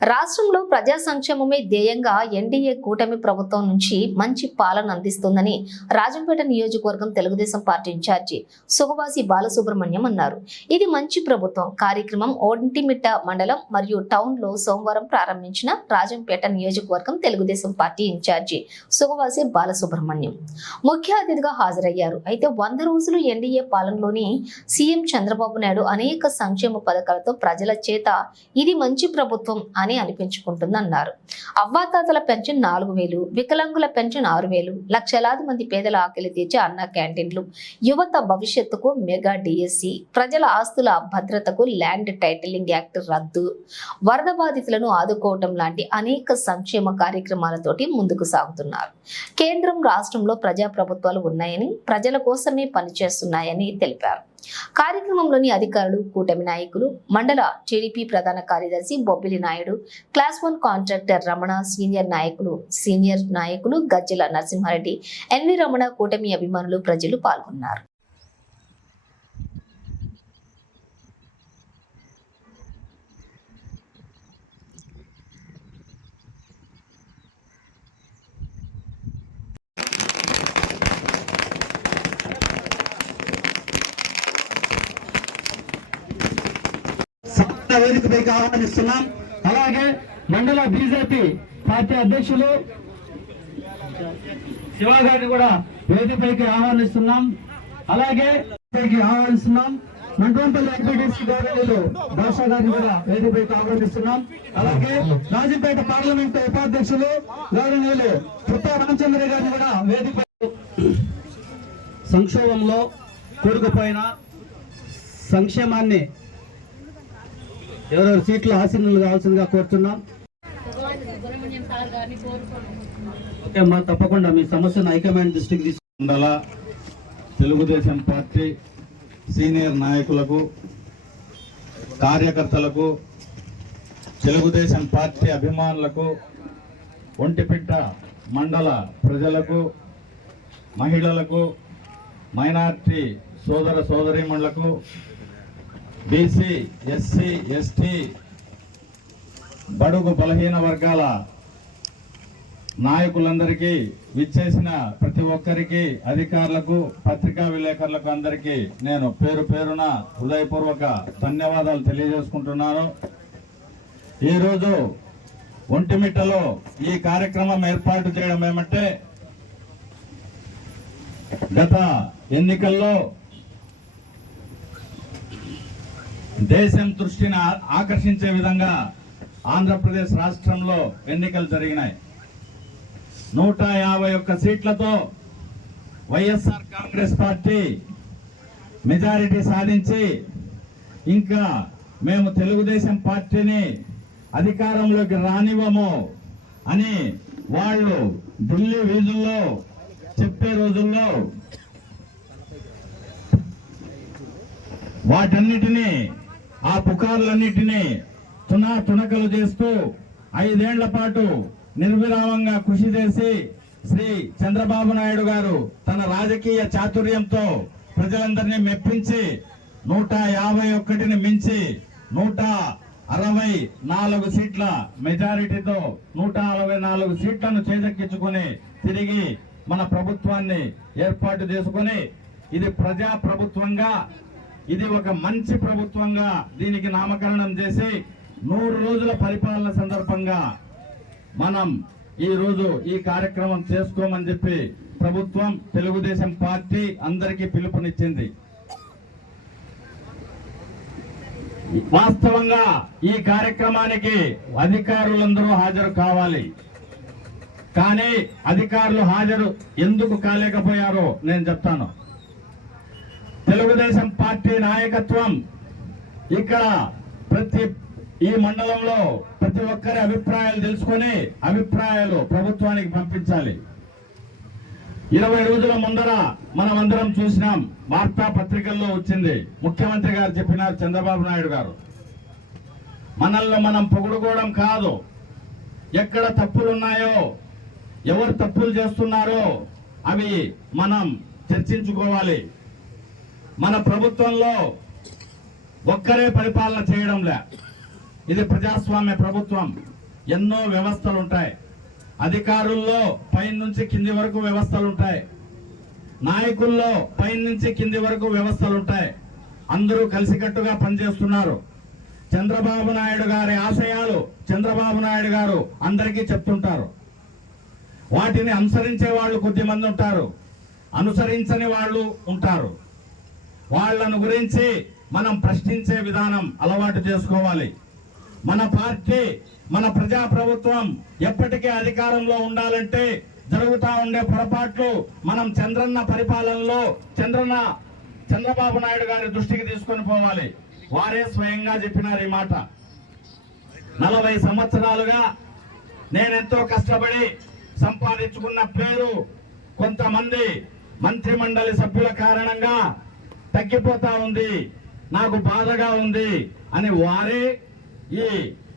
రాష్ట్రంలో ప్రజా సంక్షేమమే ధ్యేయంగా ఎన్డీఏ కూటమి ప్రభుత్వం నుంచి మంచి పాలన అందిస్తుందని రాజంపేట నియోజకవర్గం తెలుగుదేశం పార్టీ ఇన్ఛార్జి సుగవాసి బాలసుబ్రహ్మణ్యం అన్నారు. ఇది మంచి ప్రభుత్వం. కార్యక్రమం ఒంటిమిట్ట మండలం మరియు టౌన్లో సోమవారం ప్రారంభించిన రాజంపేట నియోజకవర్గం తెలుగుదేశం పార్టీ ఇన్ఛార్జి సుగవాసి బాలసుబ్రహ్మణ్యం. ముఖ్య అతిథిగా హాజరయ్యారు. అయితే వంద రోజులు ఎన్డీఏ పాలనలోని సీఎం చంద్రబాబు నాయుడు అనేక సంక్షేమ పథకాలతో ప్రజల చేత ఇది మంచి ప్రభుత్వం అని అనిపించుకుంటుందన్నారు. అవ్వాతాతల పెన్షన్ నాలుగు వేలు వికలాంగుల పెన్షన్ ఆరు వేలు లక్షలాది మంది పేదల ఆకలి తీర్చే అన్న క్యాంటీన్లు యువత భవిష్యత్తుకు మెగా డిఎస్సి ప్రజల ఆస్తుల భద్రతకు ల్యాండ్ టైటిలింగ్ యాక్ట్ రద్దు వరద బాధితులను ఆదుకోవటం లాంటి అనేక సంక్షేమ కార్యక్రమాలతోటి ముందుకు సాగుతున్నారు. కేంద్రం రాష్ట్రంలో ప్రజా ప్రభుత్వాలు ఉన్నాయని ప్రజల కోసమే పనిచేస్తున్నాయని తెలిపారు. కార్యక్రమంలోని అధికారులు కూటమి నాయకులు మండల టీడీపీ ప్రధాన కార్యదర్శి Bobbili Naidu class one contractor Ramana senior నాయకులు సీనియర్ నాయకులు గజ్జల నరసింహారెడ్డి ఎన్వి రమణ కూటమి అభిమానులు ప్రజలు పాల్గొన్నారు. వేదికపైకి ఆహ్వానిస్తున్నాం. అలాగే మండల బీజేపీ పార్టీ అధ్యక్షులు శివ గారిని కూడా వేదికపైకి ఆహ్వానిస్తున్నాం. అలాగే ఆహ్వానిస్తున్నాం. మండలంపల్లి ఎంపీటీసీ గవర్నర్లు భాషా గారిని కూడా వేదికపైకి ఆహ్వానిస్తున్నాం. అలాగే రాజంపేట పార్లమెంట్ ఉపాధ్యక్షులు గౌరవనీయులు పుట్టా రామచంద్ర గారిని కూడా వేదికపై సంక్షోభంలో కూరుకుపోయిన సంక్షేమాన్ని ఎవరెవరు సీట్లు ఆసీనులు కావాల్సిందిగా కోరుతున్నాం. ఓకే మా తప్పకుండా మీ సమస్యను హైకమాండ్ దృష్టికి తీసుకు మండల తెలుగుదేశం పార్టీ సీనియర్ నాయకులకు కార్యకర్తలకు తెలుగుదేశం పార్టీ అభిమానులకు ఒంటిపిట్ట మండల ప్రజలకు మహిళలకు మైనార్టీ సోదర సోదరీమణులకు బీసీ ఎస్సీ ఎస్టీ బడుగు బలహీన వర్గాల నాయకులందరికీ విచ్చేసిన ప్రతి ఒక్కరికి అధికారులకు పత్రికా విలేకరులకు అందరికీ నేను పేరు పేరున హృదయపూర్వక ధన్యవాదాలు తెలియజేసుకుంటున్నాను. ఈరోజు ఒంటిమిట్టలో ఈ కార్యక్రమం ఏర్పాటు చేయడం ఏమంటే గత ఎన్నికల్లో దేశం దృష్టిని ఆకర్షించే విధంగా ఆంధ్రప్రదేశ్ రాష్ట్రంలో ఎన్నికలు జరిగినాయి. నూట యాభై ఒక్క సీట్లతో వైఎస్ఆర్ కాంగ్రెస్ పార్టీ మెజారిటీ సాధించి ఇంకా మేము తెలుగుదేశం పార్టీని అధికారంలోకి రానివ్వము అని వాళ్ళు ఢిల్లీ వీధుల్లో చెప్పే రోజుల్లో వాటన్నిటినీ ఆ పుకార్లన్నిటినీ తునా తునకలు చేస్తూ ఐదేళ్ళ పాటు నిర్విరామంగా కృషి చేసి శ్రీ చంద్రబాబు నాయుడు గారు తన రాజకీయ చాతుర్యంతో ప్రజలందరినీ మెప్పించి నూట యాభై ఒక్కటిని మించి నూట అరవై నాలుగు సీట్ల మెజారిటీతో నూట అరవై నాలుగు సీట్లను చేజెక్కించుకుని తిరిగి మన ప్రభుత్వాన్ని ఏర్పాటు చేసుకుని ఇది ప్రజా ప్రభుత్వంగా ఇది ఒక మంచి ప్రభుత్వంగా దీనికి నామకరణం చేసి నూరు రోజుల పరిపాలన సందర్భంగా మనం ఈ రోజు ఈ కార్యక్రమం చేసుకోమని చెప్పి ప్రభుత్వం తెలుగుదేశం పార్టీ అందరికీ పిలుపునిచ్చింది. వాస్తవంగా ఈ కార్యక్రమానికి అధికారులందరూ హాజరు కావాలి. కానీ అధికారులు హాజరు ఎందుకు కాలేకపోయారో నేను చెప్తాను. తెలుగుదేశం పార్టీ నాయకత్వం. ఇక్కడ ప్రతి ఈ మండలంలో ప్రతి ఒక్కరి అభిప్రాయాలు తెలుసుకొని అభిప్రాయాలు ప్రభుత్వానికి పంపించాలి. ఇరవై రోజుల ముందర మనం అందరం చూసినాం వార్తా పత్రికల్లో వచ్చింది. ముఖ్యమంత్రి గారు చెప్పినారు చంద్రబాబు నాయుడు గారు. మనల్ని మనం పొగుడుకోవడం కాదు. ఎక్కడ తప్పులు ఉన్నాయో ఎవరు తప్పులు చేస్తున్నారో అవి మనం చర్చించుకోవాలి. మన ప్రభుత్వంలో ఒక్కరే పరిపాలన చేయడంలే. ఇది ప్రజాస్వామ్య ప్రభుత్వం. ఎన్నో వ్యవస్థలు ఉంటాయి అధికారుల్లో పైన నుంచి కింది వరకు వ్యవస్థలు ఉంటాయి నాయకుల్లో పైన నుంచి కింది వరకు వ్యవస్థలు ఉంటాయి అందరూ కలిసికట్టుగా పనిచేస్తున్నారు. చంద్రబాబు నాయుడు గారి ఆశయాలు చంద్రబాబు నాయుడు గారు అందరికీ చెప్తుంటారు. వాటిని అనుసరించే వాళ్ళు కొద్ది మంది ఉంటారు. అనుసరించని వాళ్ళు ఉంటారు. వాళ్ళను గురించి మనం ప్రశ్నించే విధానం అలవాటు చేసుకోవాలి. మన పార్టీ మన ప్రజా ప్రభుత్వం ఎప్పటికీ అధికారంలో ఉండాలంటే జరుగుతూ ఉండే పొరపాట్లు మనం చంద్రన్న పరిపాలనలో చంద్రన్న చంద్రబాబు నాయుడు గారి దృష్టికి తీసుకొని పోవాలి. వారే స్వయంగా చెప్పినారు ఈ మాట. నలభై సంవత్సరాలుగా నేనెంతో కష్టపడి సంపాదించుకున్న పేరు కొంతమంది మంత్రి మండలి సభ్యుల కారణంగా తగ్గిపోతా ఉంది. నాకు బాధగా ఉంది అని వారే ఈ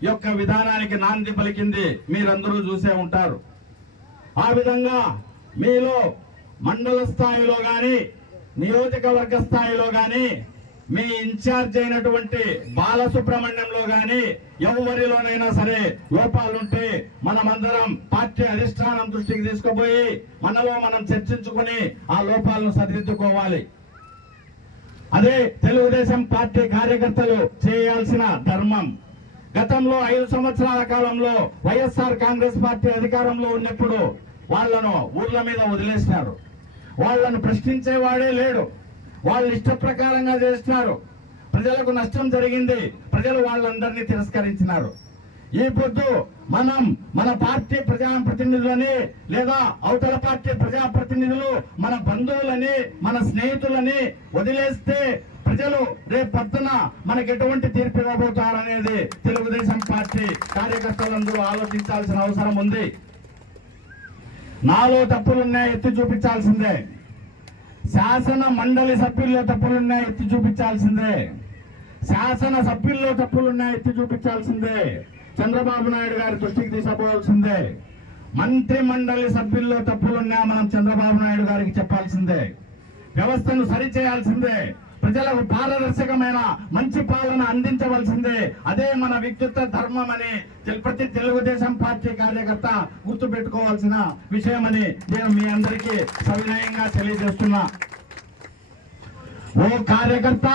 యొక్క విధానానికి నాంది పలికింది. మీరందరూ చూసే ఉంటారు. ఆ విధంగా మీలో మండల స్థాయిలో కానీ నియోజకవర్గ స్థాయిలో కానీ మీ ఇన్ఛార్జ్ అయినటువంటి బాలసుబ్రహ్మణ్యంలో కానీ ఎవరిలోనైనా సరే లోపాలుంటే మనమందరం పార్టీ అధిష్టానం దృష్టికి తీసుకుపోయి మనలో మనం చర్చించుకుని ఆ లోపాలను సరిదిద్దుకోవాలి. అదే తెలుగుదేశం పార్టీ కార్యకర్తలు చేయాల్సిన ధర్మం. గతంలో ఐదు సంవత్సరాల కాలంలో వైఎస్ఆర్ కాంగ్రెస్ పార్టీ అధికారంలో ఉన్నప్పుడు వాళ్ళను ఊర్ల మీద వదిలేసినారు వాళ్ళను ప్రశ్నించేవాడే లేడు. వాళ్ళు ఇష్ట ప్రకారంగా చేస్తున్నారు ప్రజలకు నష్టం జరిగింది. ప్రజలు వాళ్ళందరినీ తిరస్కరించినారు. ఈ పొద్దు? మనం మన పార్టీ ప్రజా ప్రతినిధులని లేదా అవతల పార్టీ ప్రజా ప్రతినిధులు మన బంధువులని మన స్నేహితులని వదిలేస్తే ప్రజలు రేపు పొద్దున మనకి ఎటువంటి తీర్పు ఇవ్వబోతారనేది తెలుగుదేశం పార్టీ కార్యకర్తలందరూ ఆలోచించాల్సిన అవసరం ఉంది. నాలో తప్పులున్నాయి ఎత్తి చూపించాల్సిందే. శాసన మండలి సభ్యుల్లో తప్పులున్నాయి ఎత్తి చూపించాల్సిందే. శాసన సభ్యుల్లో తప్పులున్నాయి ఎత్తి చూపించాల్సిందే. చంద్రబాబు నాయుడు గారి దృష్టికి తీసుకుపోవాల్సిందే మంత్రి మండలి సభ్యుల్లో తప్పులున్నా మనం చంద్రబాబు నాయుడు గారికి చెప్పాల్సిందే. వ్యవస్థను సరిచేయాల్సిందే. ప్రజలకు పారదర్శకమైన మంచి పాలన అందించవలసిందే. అదే మన వ్యక్తిత్వ ధర్మం అని ప్రతి తెలుగుదేశం పార్టీ కార్యకర్త గుర్తు పెట్టుకోవాల్సిన విషయమని నేను మీ అందరికీ సవినయంగా తెలియజేస్తున్నా. ఓ కార్యకర్త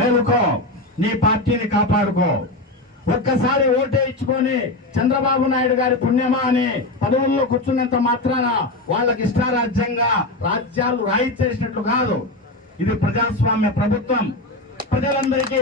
మేలుకో. నీ పార్టీని కాపాడుకో. ఒక్కసారి ఓటే ఇచ్చుకొని చంద్రబాబు నాయుడు గారి పుణ్యమా అని పదవుల్లో కూర్చున్నంత మాత్రాన వాళ్ళకి ఇష్టారాజ్యంగా రాజ్యాలు రాయి చేసినట్లు కాదు. ఇది ప్రజాస్వామ్య ప్రభుత్వం. ప్రజలందరికీ